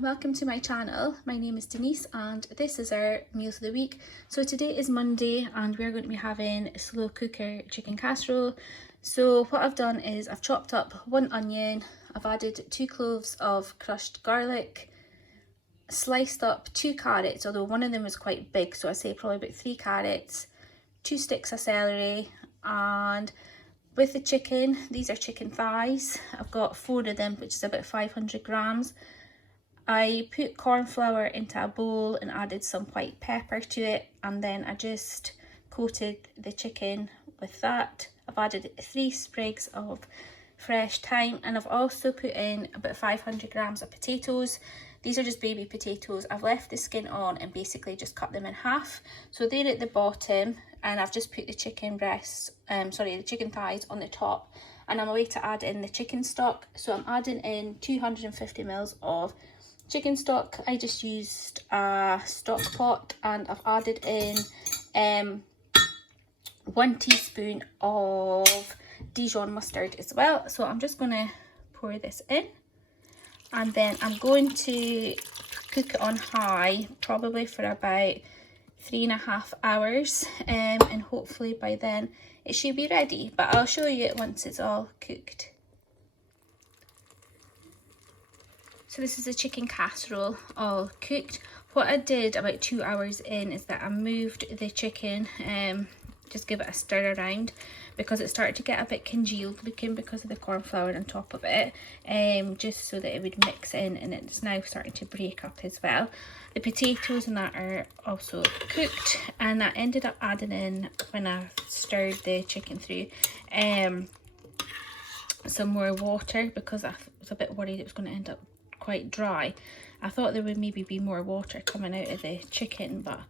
and welcome to my channel. My name is Denise and this is our meals of the week. So today is Monday and we're going to be having slow cooker chicken casserole. So what I've done is I've chopped up 1 onion, I've added 2 cloves of crushed garlic, sliced up 2 carrots, although one of them was quite big, so I say probably about 3 carrots, 2 sticks of celery, and with the chicken, these are chicken thighs. I've got 4 of them, which is about 500 grams. I put corn flour into a bowl and added some white pepper to it, and then I just coated the chicken with that. I've added 3 sprigs of fresh thyme, and I've also put in about 500 grams of potatoes. These are just baby potatoes. I've left the skin on and basically just cut them in half. So they're at the bottom, and I've just put the chicken breasts, the chicken thighs on the top, and I'm away to add in the chicken stock. So I'm adding in 250 ml of chicken stock. I just used a stock pot, and I've added in 1 teaspoon of Dijon mustard as well. So I'm just going to pour this in, and then I'm going to cook it on high, probably for about 3.5 hours, and hopefully by then it should be ready, but I'll show you it once it's all cooked. So this is the chicken casserole all cooked. What I did about 2 hours in is that I moved the chicken, just give it a stir around, because it started to get a bit congealed looking because of the corn flour on top of it, just so that it would mix in, and it's now starting to break up as well. The potatoes and that are also cooked, and I ended up adding in, when I stirred the chicken through, some more water, because I was a bit worried it was going to end up quite dry. I thought there would maybe be more water coming out of the chicken, but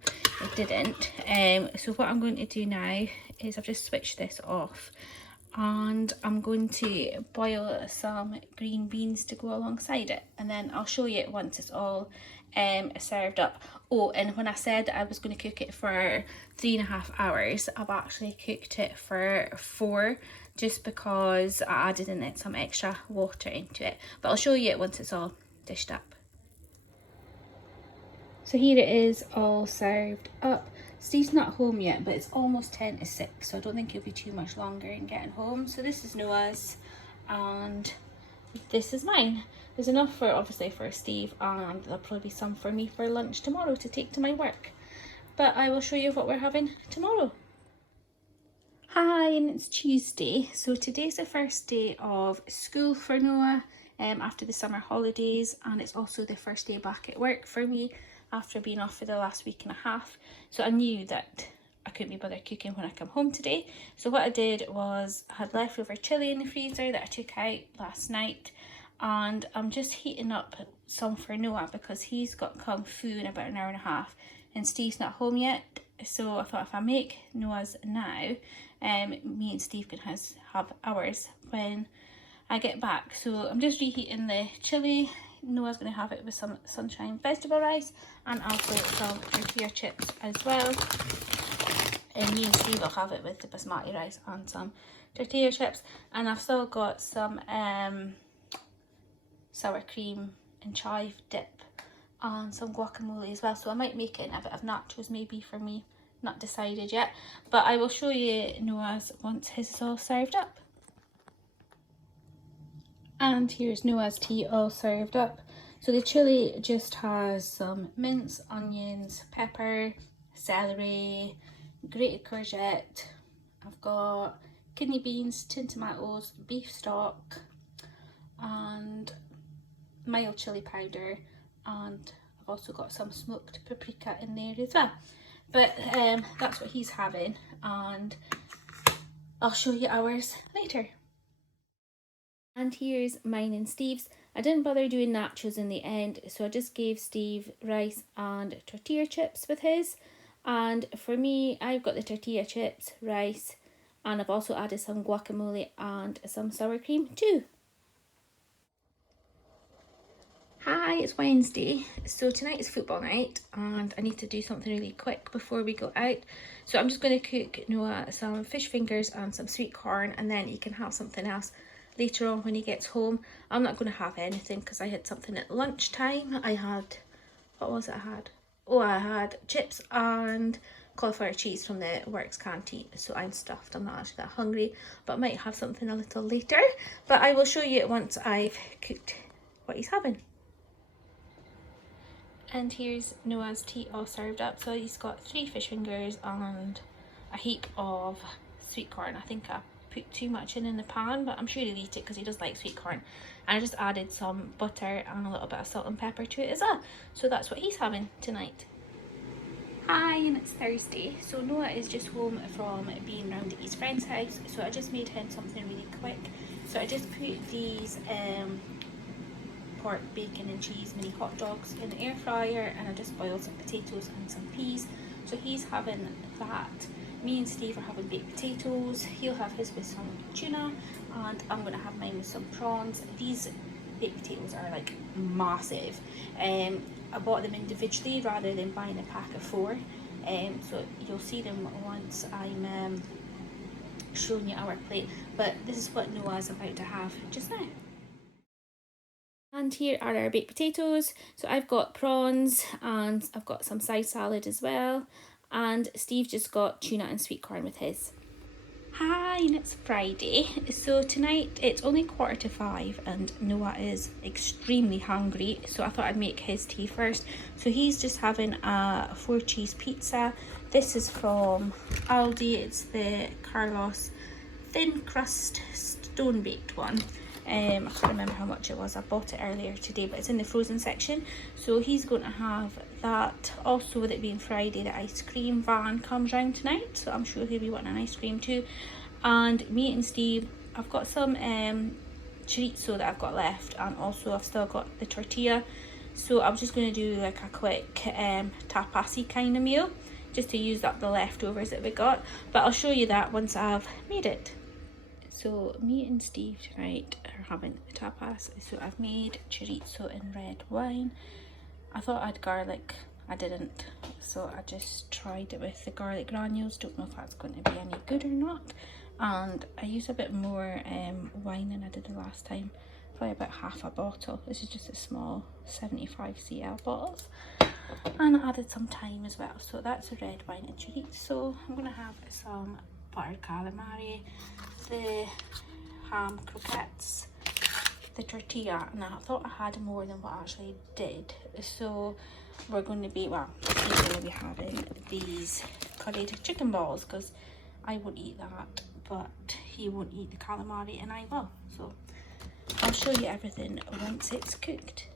it didn't. So what I'm going to do now is I've just switched this off, and I'm going to boil some green beans to go alongside it, and then I'll show you it once it's all served up. Oh, and when I said I was going to cook it for 3.5 hours, I've actually cooked it for 4, just because I added in it some extra water into it, but I'll show you it once it's all dished up. So here it is, all served up. Steve's not home yet, but it's almost 10 to 6, so I don't think he'll be too much longer in getting home. So this is Noah's, and this is mine. There's enough for, obviously, for Steve, and there'll probably be some for me for lunch tomorrow to take to my work. But I will show you what we're having tomorrow. Hi, and it's Tuesday. So today's the first day of school for Noah after the summer holidays, and it's also the first day back at work for me after being off for the last week and a half. So I knew that I couldn't be bothered cooking when I come home today. So what I did was I had leftover chilli in the freezer that I took out last night, and I'm just heating up some for Noah because he's got kung fu in about an hour and a half, and Steve's not home yet. So I thought if I make Noah's now, me and Steve can have ours when I get back. So I'm just reheating the chilli. Noah's going to have it with some sunshine vegetable rice, and also some tortilla chips as well. And me and Steve will have it with the basmati rice and some tortilla chips. And I've still got some sour cream and chive dip and some guacamole as well. So I might make it in a bit of nachos maybe for me. Not decided yet, but I will show you Noah's once his is all served up. And here's Noah's tea all served up. So the chili just has some mince, onions, pepper, celery, grated courgette. I've got kidney beans, tin tomatoes, beef stock, and mild chili powder, and I've also got some smoked paprika in there as well. But that's what he's having, and I'll show you ours later. And here's mine and Steve's. I didn't bother doing nachos in the end, so I just gave Steve rice and tortilla chips with his. And for me, I've got the tortilla chips, rice, and I've also added some guacamole and some sour cream too. Hi, it's Wednesday. So tonight is football night, and I need to do something really quick before we go out. So I'm just going to cook Noah some fish fingers and some sweet corn, and then he can have something else later on when he gets home. I'm not going to have anything because I had something at lunchtime. I had, what was it I had? Oh, I had chips and cauliflower cheese from the works canteen, so I'm stuffed. I'm not actually that hungry, but I might have something a little later, but I will show you once I've cooked what he's having. And here's Noah's tea all served up. So he's got 3 fish fingers and a heap of sweet corn. I think I put too much in the pan, but I'm sure he'll eat it because he does like sweet corn. And I just added some butter and a little bit of salt and pepper to it as well. So that's what he's having tonight. Hi, and it's Thursday. So Noah is just home from being round at his friend's house. So I just made him something really quick. So I just put these pork, bacon and cheese mini hot dogs in the air fryer, and I just boiled some potatoes and some peas. So he's having that. Me and Steve are having baked potatoes. He'll have his with some tuna, and I'm going to have mine with some prawns. These baked potatoes are like massive. I bought them individually rather than buying a pack of 4. So you'll see them once I'm showing you our plate. But this is what Noah's about to have just now. And here are our baked potatoes. So I've got prawns and I've got some side salad as well. And Steve just got tuna and sweet corn with his. Hi, and it's Friday. So tonight it's only 4:45 and Noah is extremely hungry. So I thought I'd make his tea first. So he's just having a 4-cheese pizza. This is from Aldi. It's the Carlos thin crust stone baked one. I can't remember how much it was. I bought it earlier today, but it's in the frozen section. So he's going to have that. Also, with it being Friday, the ice cream van comes round tonight, so I'm sure he'll be wanting an ice cream too. And me and Steve, I've got some chorizo that I've got left, and also I've still got the tortilla. So I'm just going to do like a quick tapasy kind of meal, just to use up the leftovers that we got. But I'll show you that once I've made it. So me and Steve tonight are having tapas. So I've made chorizo and red wine. I thought I had garlic, I didn't. So I just tried it with the garlic granules. Don't know if that's going to be any good or not. And I used a bit more wine than I did the last time. Probably about half a bottle. This is just a small 75 cl bottles. And I added some thyme as well. So that's the red wine and chorizo. I'm going to have some buttered calamari, the ham croquettes, the tortilla, and I thought I had more than what I actually did. So we're going to be, well, he's going to be having these curried chicken balls because I won't eat that, but he won't eat the calamari and I will. So I'll show you everything once it's cooked.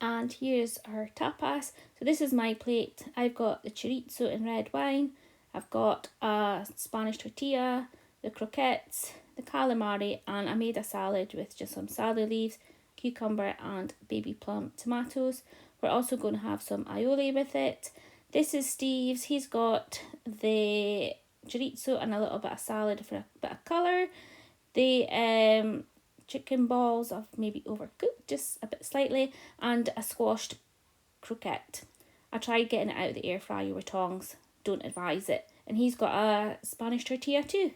And here's our tapas. So this is my plate. I've got the chorizo and red wine. I've got a Spanish tortilla, the croquettes, the calamari, and I made a salad with just some salad leaves, cucumber and baby plum tomatoes. We're also going to have some aioli with it. This is Steve's. He's got the chorizo and a little bit of salad for a bit of colour. The chicken balls I've maybe overcooked just a bit slightly, and a squashed croquette. I tried getting it out of the air fryer with tongs. Don't advise it. And he's got a Spanish tortilla too.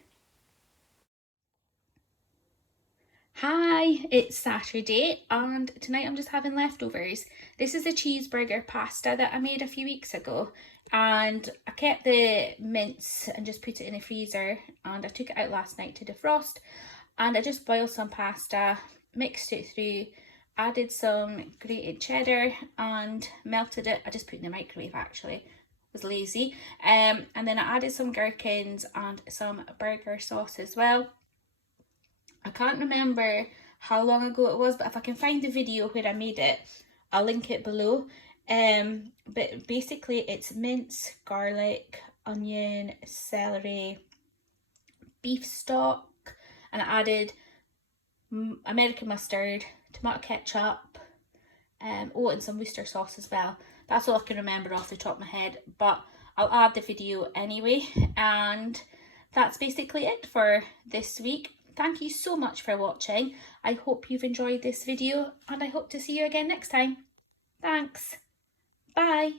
Hi, it's Saturday and tonight I'm just having leftovers. This is a cheeseburger pasta that I made a few weeks ago, and I kept the mince and just put it in the freezer, and I took it out last night to defrost, and I just boiled some pasta, mixed it through, added some grated cheddar and melted it. I just put it in the microwave actually. Was lazy. And then I added some gherkins and some burger sauce as well. I can't remember how long ago it was, but if I can find the video where I made it, I'll link it below. But basically it's mince, garlic, onion, celery, beef stock, and I added American mustard, tomato ketchup, and some Worcester sauce as well. That's all I can remember off the top of my head, but I'll add the video anyway. And that's basically it for this week. Thank you so much for watching. I hope you've enjoyed this video, and I hope to see you again next time. Thanks. Bye.